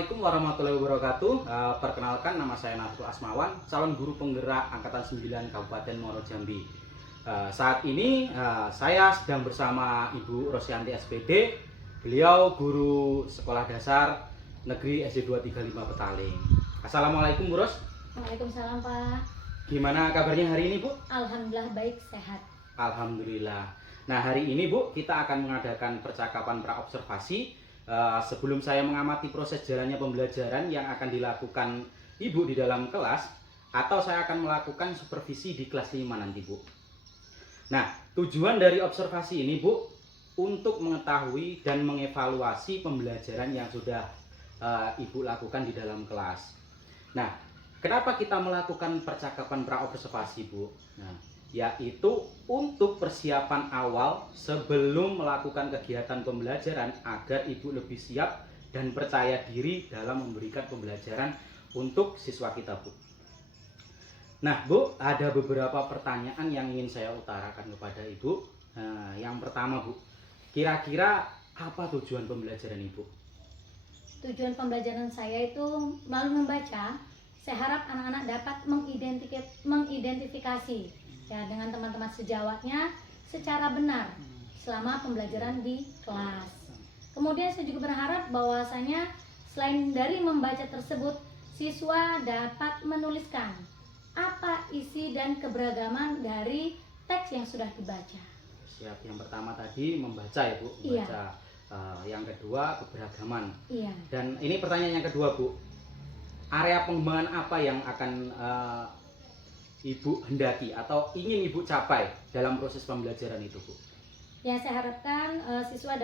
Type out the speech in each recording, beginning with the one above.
Assalamualaikum warahmatullahi wabarakatuh. Perkenalkan, nama saya Natul Asmawan, calon guru penggerak Angkatan 9 Kabupaten Muaro Jambi. Saat ini saya sedang bersama Ibu Rosyanti SPD. Beliau guru sekolah dasar negeri SD 235 Petaling. Assalamualaikum Bu Ros. Waalaikumsalam Pak. Gimana kabarnya hari ini Bu? Alhamdulillah baik, sehat. Alhamdulillah. Nah, hari ini Bu, kita akan mengadakan percakapan praobservasi. Sebelum saya mengamati proses jalannya pembelajaran yang akan dilakukan Ibu di dalam kelas, atau saya akan melakukan supervisi di kelas 5 nanti Bu. Nah, tujuan dari observasi ini Bu, untuk mengetahui dan mengevaluasi pembelajaran yang sudah Ibu lakukan di dalam kelas. Nah, kenapa kita melakukan percakapan praobservasi Bu? Nah, yaitu untuk persiapan awal sebelum melakukan kegiatan pembelajaran agar Ibu lebih siap dan percaya diri dalam memberikan pembelajaran untuk siswa kita Bu. Nah Bu, ada beberapa pertanyaan yang ingin saya utarakan kepada Ibu. Yang pertama Bu, kira-kira apa tujuan pembelajaran Ibu? Tujuan pembelajaran saya itu melalui membaca, saya harap anak-anak dapat mengidentifikasi ya dengan teman-teman sejawatnya secara benar selama pembelajaran di kelas. Kemudian saya juga berharap bahwasanya selain dari membaca tersebut, siswa dapat menuliskan apa isi dan keberagaman dari teks yang sudah dibaca. Siap, yang pertama tadi membaca ya Bu, membaca. Iya. Yang kedua keberagaman. Iya. Dan ini pertanyaan yang kedua Bu, area pengembangan apa yang akan Ibu hendaki atau ingin Ibu capai dalam proses pembelajaran itu Bu? Ya, saya harapkan siswa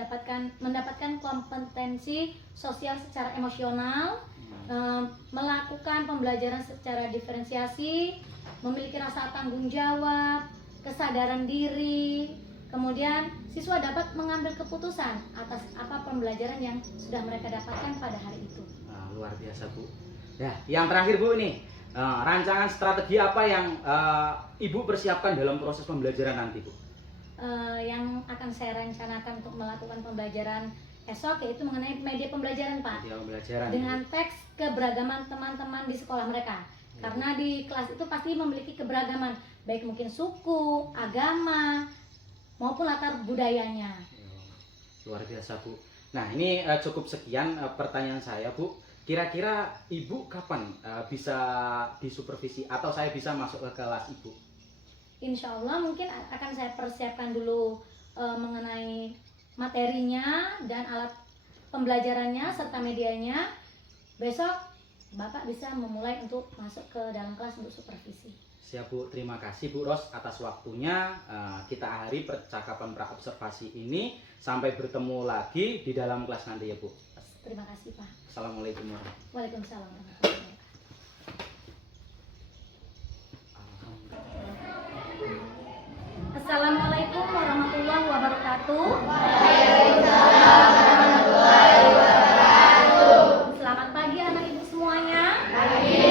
mendapatkan kompetensi sosial secara emosional, melakukan pembelajaran secara diferensiasi, memiliki rasa tanggung jawab, kesadaran diri, kemudian siswa dapat mengambil keputusan atas apa pembelajaran yang sudah mereka dapatkan pada hari itu. Luar biasa Bu. Ya, yang terakhir Bu ini, rancangan strategi apa yang Ibu persiapkan dalam proses pembelajaran nanti Bu? Yang akan saya rencanakan untuk melakukan pembelajaran esok yaitu mengenai media pembelajaran Pak. Media pembelajaran. Dengan teks keberagaman teman-teman di sekolah mereka. Ya. Karena di kelas itu pasti memiliki keberagaman, baik mungkin suku, agama, maupun latar budayanya. Luar biasa Bu. Nah ini cukup sekian pertanyaan saya Bu. Kira-kira Ibu kapan bisa disupervisi atau saya bisa masuk ke kelas Ibu? Insya Allah mungkin akan saya persiapkan dulu mengenai materinya dan alat pembelajarannya serta medianya. Besok Bapak bisa memulai untuk masuk ke dalam kelas untuk supervisi. Siap Bu, terima kasih Bu Ros atas waktunya. Kita akhiri percakapan praobservasi ini. Sampai bertemu lagi di dalam kelas nanti ya Bu. Terima kasih Pak. Assalamualaikum warahmatullahi wabarakatuh. Waalaikumsalam warahmatullahi wabarakatuh. Assalamualaikum warahmatullahi wabarakatuh. Waalaikumsalam warahmatullahi wabarakatuh. Selamat pagi anak ibu semuanya. Pagi.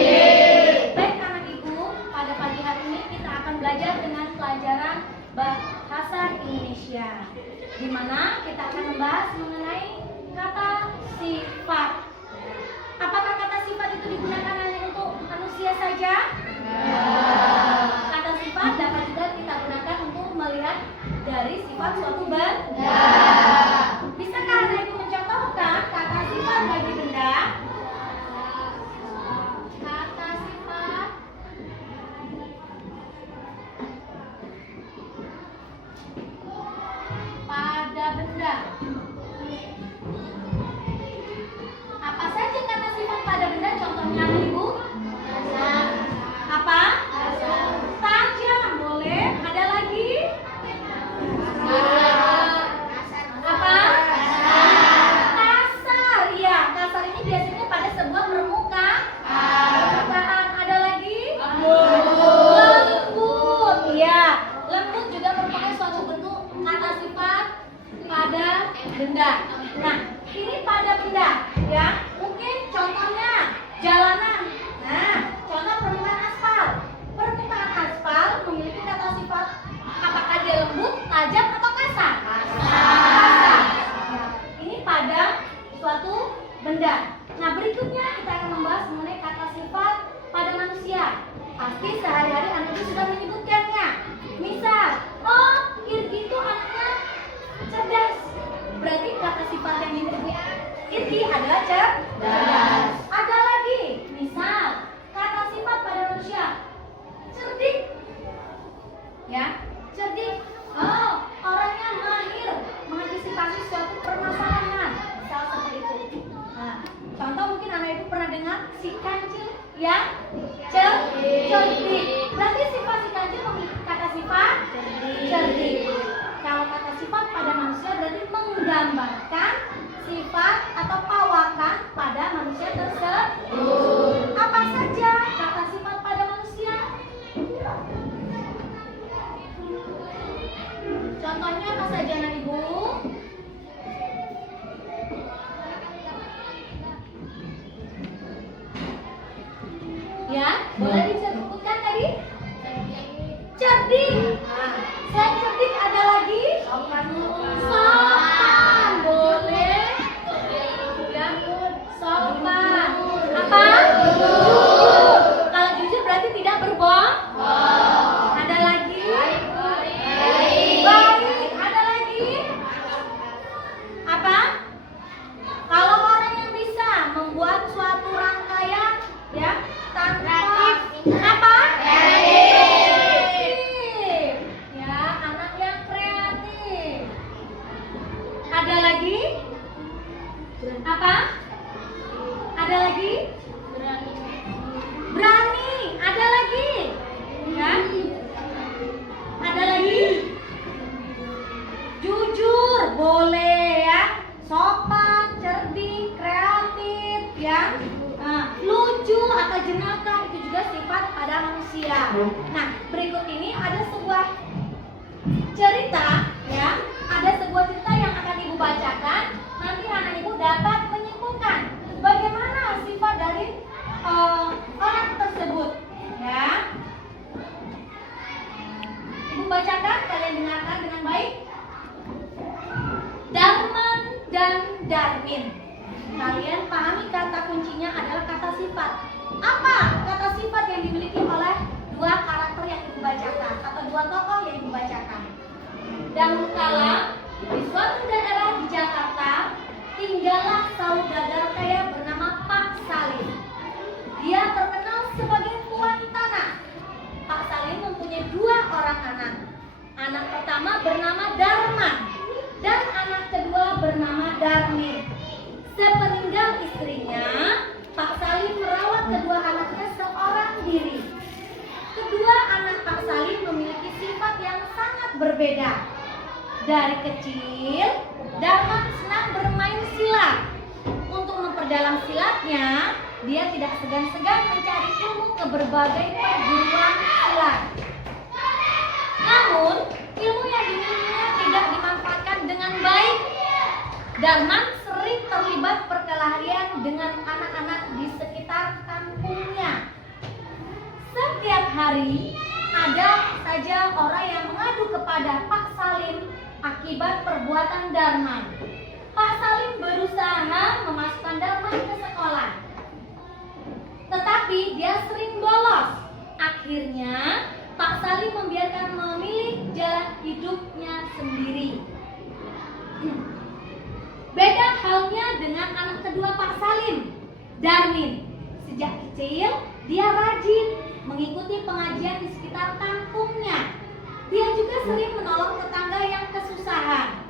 Baik anak ibu, pada pagi hari ini kita akan belajar dengan pelajaran bahasa Indonesia, di mana kita akan membahas mengenai kata sifat. Apakah kata sifat itu digunakan hanya untuk manusia saja? Ya. Kata sifat dapat juga kita gunakan untuk melihat dari sifat suatu benda. Bisakah Anda ibu mencontohkan kata sifat bagi benda? Kata sifat pada benda. Apa saja kata sifat pada benda? Contohnya ibu? Apa? Tajam, boleh. Ada lagi? Apa? Kasar. Ya, kasar ini biasanya pada sebuah permukaan. Ada lagi? Lembut. Ya, lembut juga merupakan suatu bentuk kata sifat pada benda. Nah, ini pada benda, ya. Mungkin contohnya jalanan. Nah, contoh permukaan aspal. Permukaan aspal memiliki kata sifat apakah dia lembut, tajam atau kasar? Kasar. Ini pada suatu benda. Nah, berikut ya. Cerdik, oh orangnya mahir mengantisipasi suatu permasalahan, misal seperti itu. Nah, contoh mungkin anak ibu pernah dengar si kancil yang cerdik. Berarti sifat si kancil memiliki kata sifat cerdik. Kalau kata sifat pada manusia berarti menggambarkan sifat atau pawakan pada manusia tersebut. Apa saja kata sifat pada manusia? Contohnya apa saja anak ibu? Ya, boleh disebutkan tadi? Cerdik. Nah, selain cerdik ada lagi? Sopan. Boleh. Ya, sopan. Apa? Jujur. Kalau jujur berarti tidak berbohong. Ada lagi? Baik. Ada lagi? Apa? Kalau orang yang bisa membuat suatu rangkaian, ya, tanpa apa? Kreatif. Ya, anak yang kreatif. Ada lagi? Apa? Ada lagi? Berani. Ada lagi? Ya. Ada lagi? Jujur, boleh ya. Sopan, cerdik, kreatif, ya. Nah, lucu atau jenaka itu juga sifat pada manusia. Nah, berikut ini ada sebuah cerita, ya. Ada sebuah cerita yang akan ibu bacakan. Nanti anak ibu dapat menyimpulkan bagaimana sifat dari orang tersebut, ya. Ibu bacakan, kalian dengarkan dengan baik. Darman dan Darmin. Kalian pahami kata kuncinya adalah kata sifat. Apa kata sifat yang dimiliki oleh dua karakter yang ibu bacakan atau dua tokoh yang ibu bacakan? Dahulu kala di suatu daerah di Jakarta tinggallah saudagar kaya bernama Pak Salim. Dia terkenal sebagai tuan tanah. Pak Salim mempunyai dua orang anak. Anak pertama bernama Darman dan anak kedua bernama Darmin. Sepeninggal istrinya, Pak Salim merawat kedua anaknya seorang diri. Kedua anak Pak Salim memiliki sifat yang sangat berbeda. Dari kecil, Darman senang bermain silat. Untuk memperdalam silatnya, dia tidak segan-segan mencari ilmu ke berbagai perguruan silat. Namun, ilmu yang dimilikinya tidak dimanfaatkan dengan baik. Darman sering terlibat perkelahian dengan anak-anak di sekitar kampungnya. Setiap hari ada saja orang yang mengadu kepada Pak Salim akibat perbuatan Darman. Pak Salim berusaha memasukkan Darman ke sekolah, tetapi dia sering bolos. Akhirnya Pak Salim membiarkan memilih jalan hidupnya sendiri. Beda halnya dengan anak kedua Pak Salim, Darmin. Sejak kecil, dia rajin mengikuti pengajian di sekitar kampungnya. Dia juga sering menolong tetangga yang kesusahan.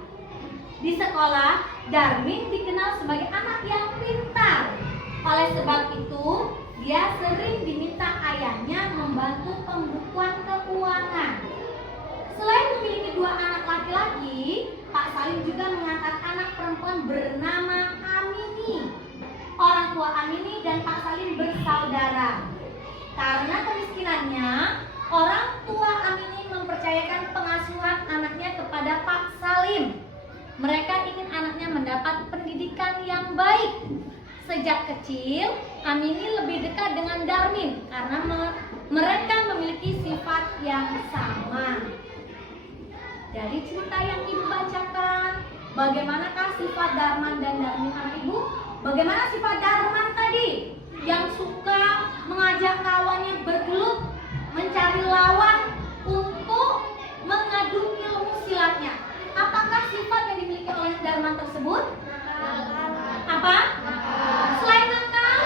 Di sekolah, Darmin dikenal sebagai anak yang pintar. Oleh sebab itu, dia sering diminta ayahnya membantu pembukuan keuangan. Selain memiliki dua anak laki-laki, Pak Salim juga mengangkat anak perempuan bernama Amini. Orang tua Amini dan Pak Salim bersaudara. Karena kemiskinannya, orang tua Amini mempercayakan pengasuhan anaknya kepada Pak Salim. Mereka ingin anaknya mendapat pendidikan yang baik. Sejak kecil, Amini lebih dekat dengan Darmin karena mereka memiliki sifat yang sama. Dari cerita yang ibu bacakan, bagaimanakah sifat Darman dan Darmin anak ibu? Bagaimana sifat Darman tadi? Yang suka mengajak kawannya bergelut, mencari lawan untuk mengadu ilmu silatnya. Apakah sifat yang dimiliki oleh Darman tersebut? Apa? Selain nakal,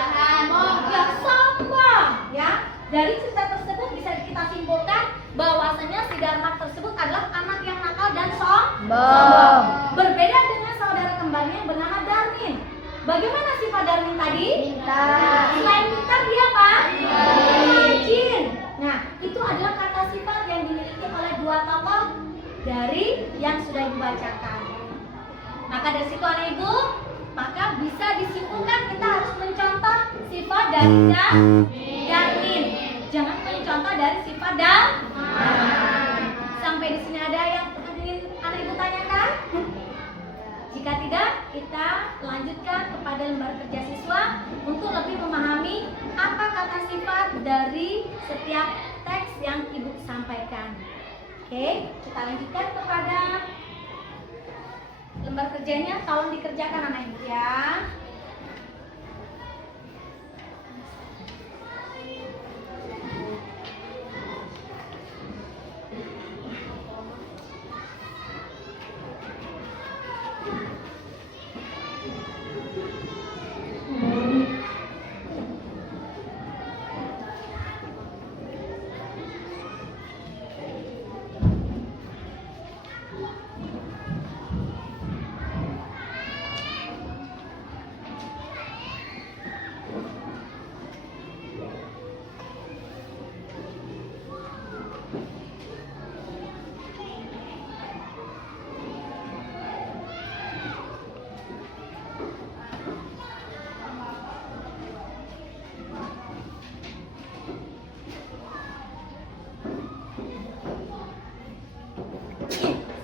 ya sombong. Ya, dari cerita tersebut bisa kita simpulkan bahwasanya si Darman Sombong. Berbeda dengan saudara kembarnya yang bernama Darmin. Bagaimana sifat Darmin tadi? Pintar. Selain pintar dia apa? Rajin. Nah, itu adalah kata sifat yang dimiliki oleh dua tokoh dari yang sudah dibacakan. Maka dari situ anak ibu, maka bisa disimpulkan kita harus mencontoh sifat dari Darmin. Jangan mencontoh dari sifat Darmin. Sampai di sini ada yang ingin anak ibu tanyakan? Jika tidak, kita lanjutkan kepada lembar kerja siswa untuk lebih memahami apa kata sifat dari setiap teks yang ibu sampaikan. Oke, kita lanjutkan kepada lembar kerjanya. Tolong dikerjakan anak ibu ya.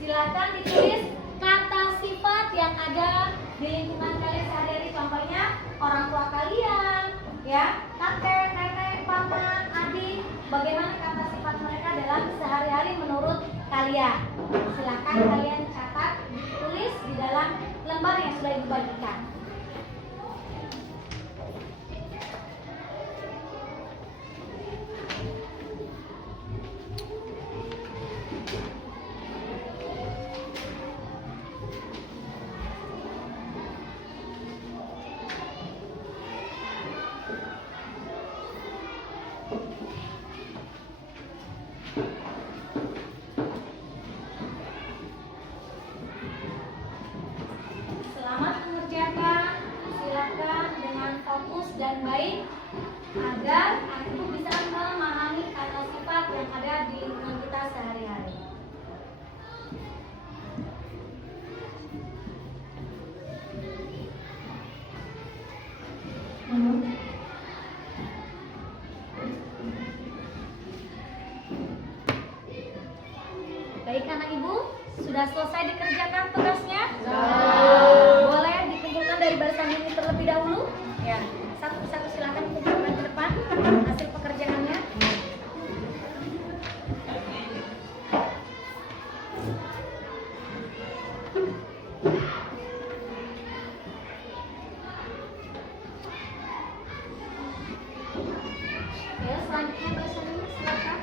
Silakan ditulis kata sifat yang ada di lingkungan kalian sehari-hari. Contohnya orang tua kalian, ya, kakek, nenek, paman, adik. Bagaimana kata sifat mereka dalam sehari-hari menurut kalian? Silakan kalian catat, tulis di dalam lembar yang sudah dibagikan. Selamat mengerjakan, silakan dengan fokus dan baik agar ibu bisa memahami kata sifat yang ada di lingkungan kita sehari-hari. Baik anak ibu, sudah selesai dikerjakan tugasnya? Boleh dikumpulkan dari barisan ini terlebih dahulu? Ya, satu persatu silakan kumpulkan ke depan hasil pekerjaannya. Ya, selanjutnya barisan ini silakan.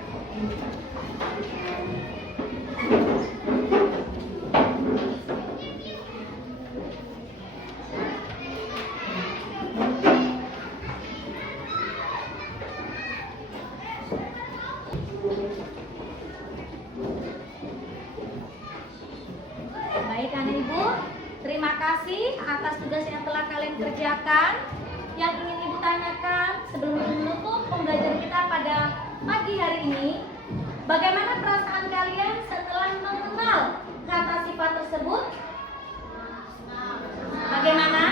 Baik anak ibu, terima kasih atas tugas yang telah kalian kerjakan. Yang ingin ibu tanyakan sebelum menutup pembelajaran kita pada pagi hari ini, bagaimana perasaan kalian setelah mengenal kata sifat tersebut? Bagaimana?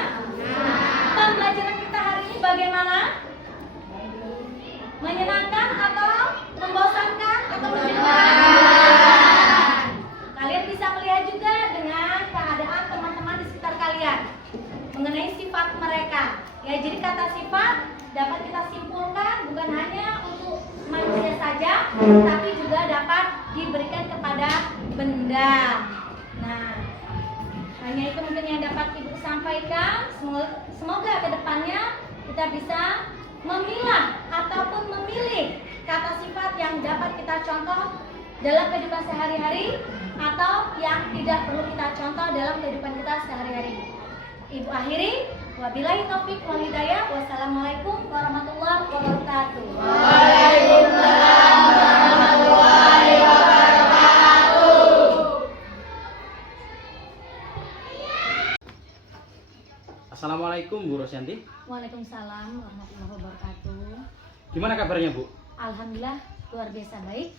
Pembelajaran kita hari ini bagaimana? Menyenangkan atau membosankan atau menyenangkan? Kalian bisa melihat juga dengan keadaan teman-teman di sekitar kalian mengenai sifat mereka. Ya, jadi kata sifat dapat kita simpulkan bukan hanya untuk manusia saja, tapi juga dapat diberikan kepada benda. Nah, hanya itu mungkin yang dapat ibu sampaikan. Semoga ke depannya kita bisa memilah ataupun memilih kata sifat yang dapat kita contoh dalam kehidupan sehari-hari atau yang tidak perlu kita contoh dalam kehidupan kita sehari-hari. Ibu akhiri, wabillahi taufik wal hidayah. Wassalamualaikum warahmatullahi wabarakatuh. Waalaikumsalam warahmatullahi wabarakatuh. Assalamualaikum Bu Rosyanti. Waalaikumsalam warahmatullahi wabarakatuh. Gimana kabarnya Bu? Alhamdulillah luar biasa baik.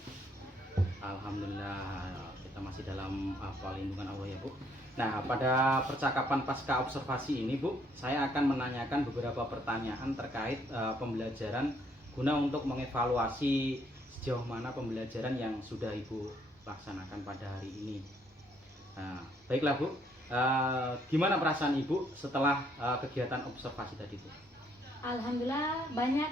Alhamdulillah kita masih dalam lindungan Allah ya Bu. Nah, pada percakapan pasca observasi ini Bu, saya akan menanyakan beberapa pertanyaan terkait pembelajaran guna untuk mengevaluasi sejauh mana pembelajaran yang sudah Ibu laksanakan pada hari ini. Nah, baiklah Bu, gimana perasaan Ibu setelah kegiatan observasi tadi Bu? Alhamdulillah banyak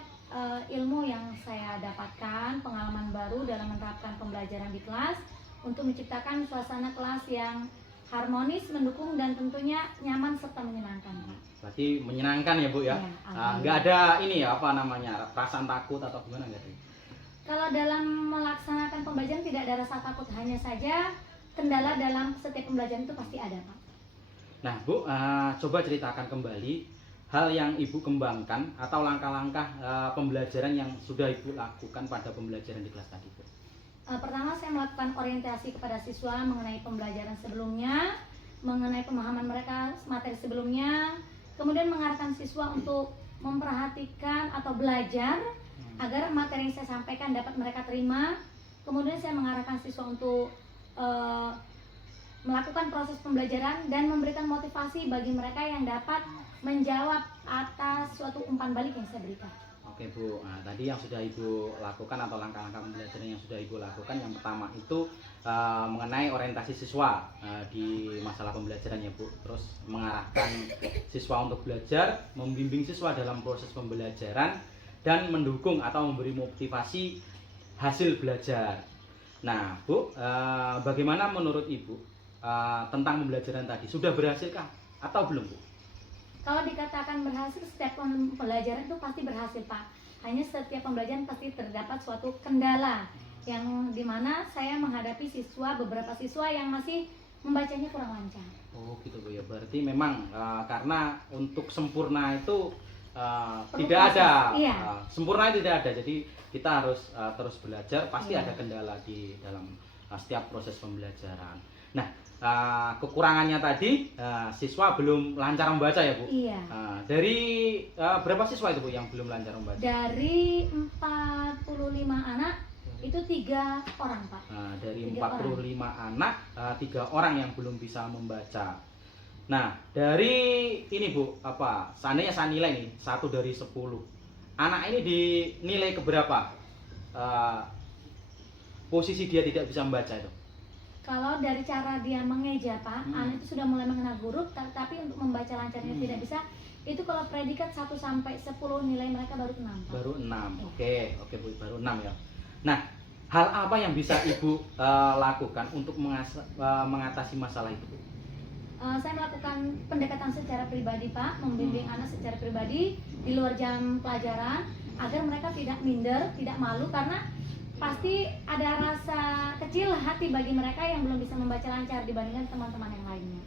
ilmu yang saya dapatkan, pengalaman baru dalam menerapkan pembelajaran di kelas untuk menciptakan suasana kelas yang harmonis, mendukung dan tentunya nyaman serta menyenangkan, Pak. Berarti menyenangkan ya Bu ya? Iya, Nggak ada ini ya perasaan takut atau gimana nggak ada? Kalau dalam melaksanakan pembelajaran tidak ada rasa takut, hanya saja kendala dalam setiap pembelajaran itu pasti ada, Pak. Nah Bu, coba ceritakan kembali hal yang Ibu kembangkan atau langkah-langkah pembelajaran yang sudah Ibu lakukan pada pembelajaran di kelas tadi Bu. Pertama saya melakukan orientasi kepada siswa mengenai pembelajaran sebelumnya, mengenai pemahaman mereka materi sebelumnya, kemudian mengarahkan siswa untuk memperhatikan atau belajar agar materi yang saya sampaikan dapat mereka terima. Kemudian saya mengarahkan siswa untuk melakukan proses pembelajaran dan memberikan motivasi bagi mereka yang dapat menjawab atas suatu umpan balik yang saya berikan. Oke Bu, tadi yang sudah Ibu lakukan atau langkah-langkah pembelajaran yang sudah Ibu lakukan, yang pertama itu mengenai orientasi siswa di masalah pembelajaran ya Bu. Terus mengarahkan siswa untuk belajar, membimbing siswa dalam proses pembelajaran, dan mendukung atau memberi motivasi hasil belajar. Nah Bu, bagaimana menurut Ibu tentang pembelajaran tadi? Sudah berhasilkah atau belum Bu? Kalau dikatakan berhasil, setiap pembelajaran itu pasti berhasil, Pak. Hanya setiap pembelajaran pasti terdapat suatu kendala yang dimana saya menghadapi beberapa siswa yang masih membacanya kurang lancar. Oh gitu Bu ya, berarti memang karena untuk sempurna itu tidak ada, iya. Sempurna itu tidak ada, jadi kita harus terus belajar, pasti Iya. ada kendala di dalam setiap proses pembelajaran. Nah, kekurangannya tadi siswa belum lancar membaca ya Bu? Iya. Dari berapa siswa itu Bu yang belum lancar membaca? Dari 45 anak itu 3 orang, Pak. Dari 3 45 anak 3 orang yang belum bisa membaca. Nah, dari ini Bu, seandainya saya nilai nih 1 dari 10, anak ini dinilai keberapa posisi dia tidak bisa membaca itu? Kalau dari cara dia mengeja, Pak, anak itu sudah mulai mengenal huruf, tapi untuk membaca lancarnya tidak bisa. Itu kalau predikat 1 sampai 10 nilai mereka baru 6, Pak. Baru 6. Oke Bu, baru 6 ya. Nah, hal apa yang bisa Ibu lakukan untuk mengatasi masalah itu Bu? Saya melakukan pendekatan secara pribadi, Pak, membimbing anak secara pribadi di luar jam pelajaran agar mereka tidak minder, tidak malu, karena pasti ada rasa kecil hati bagi mereka yang belum bisa membaca lancar dibandingkan teman-teman yang lainnya.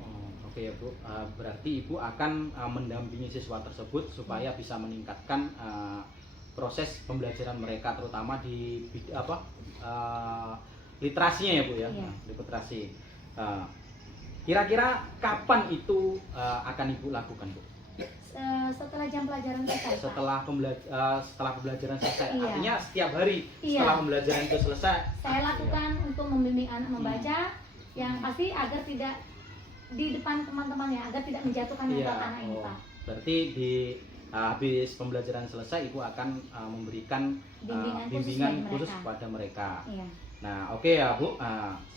Oke ya Bu, berarti Ibu akan mendampingi siswa tersebut supaya bisa meningkatkan proses pembelajaran mereka, terutama di literasinya ya Bu ya. Iya. Literasi. Kira-kira kapan itu akan Ibu lakukan Bu? Setelah jam pelajaran selesai, Pak. Setelah pembelajaran selesai, Iya. artinya setiap hari Iya. setelah pembelajaran itu selesai. Saya lakukan untuk membimbing anak membaca yang pasti agar tidak di depan teman-temannya, agar tidak menjatuhkan mental anak ini, Pak. Berarti habis pembelajaran selesai Ibu akan memberikan bimbingan khusus kepada mereka. Iya. Nah, oke ya Bu,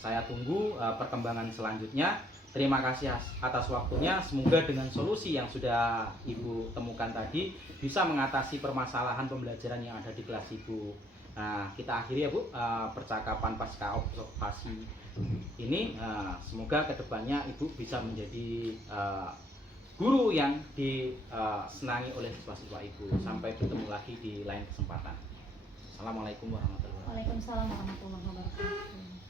saya tunggu perkembangan selanjutnya. Terima kasih atas waktunya. Semoga dengan solusi yang sudah Ibu temukan tadi bisa mengatasi permasalahan pembelajaran yang ada di kelas Ibu. Nah, kita akhiri ya Bu percakapan pasca observasi ini. Semoga kedepannya Ibu bisa menjadi guru yang disenangi oleh siswa-siswa Ibu. Sampai bertemu lagi di lain kesempatan. Assalamualaikum warahmatullahi wabarakatuh. Waalaikumsalam warahmatullahi wabarakatuh.